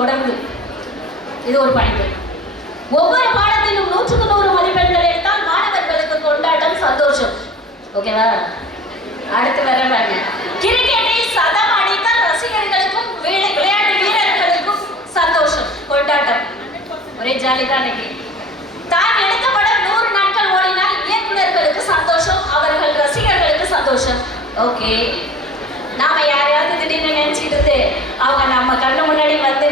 தொடர்ந்து இது ஒரு பாயிண்ட். ஒவ்வொரு பாடத்திலும் 100க்கு 100 மதிப்பெண்கள் எடுத்தால் மாணவர்களுக்கு கொண்டாட்டம், சந்தோஷம். ஓகேவா? அடுத்து வர பாருங்க. கிரிக்கெட்டில் சதம் அடித்தால் ரசிகர்களுக்கும் விளையாட்டு வீரர்களுக்கும் சந்தோஷம், கொண்டாட்டம், ஒரே ஜாலி தான். தான் எடுத்த படம் 100 நாட்கள் ஓடினால் இயக்குநர்களுக்கு சந்தோஷம், அவர்கள் ரசிகர்களுக்கு சந்தோஷம். ஓகே, நாம யாரையாவது திடீர்னு நினைச்சிட்டு அவங்க நம்ம கண்ணு முன்னாடி வந்து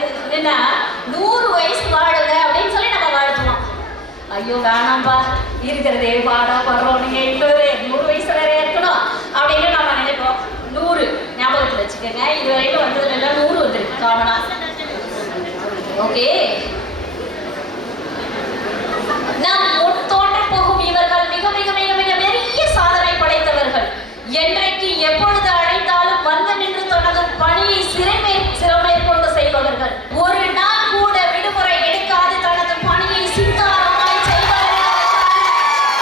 100 வயசு வாழுங்க அப்படின்னு சொல்லி நம்ம வாழ்த்துவோம். ஐயோ வேணாம்பா, இருக்கிறதே பாடா படுறோம், நீங்க இன்னொரு 100 வயசு வேற இருக்கணும் அப்படின்னு நம்ம நினைப்போம். 100 ஞாபகத்தில் வச்சுக்கோங்க. இது வரைக்கும் வந்ததுல எல்லாம் 100 வந்துருக்கு காமனா. ஓகே, நாம் தோற்று போகும் இவர்கள் மிக மிக மிக மிக பெரிய சாதனை படைத்தவர்கள். என்றைக்கு எப்பொழுது அழைத்தாலும் வந்து நின்று தனது பணியை சிறமேற்கொண்டு செய்பவர்கள். ஒரு நாள் கூட விடுமுறை எடுக்காது தனது பணியை சிங்காரமாய் செய்பவர்கள்.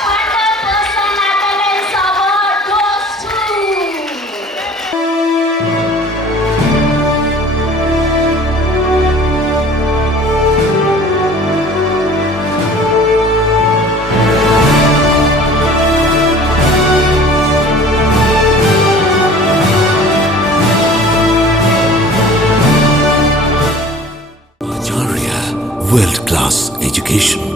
100% attendance award goes to World class education.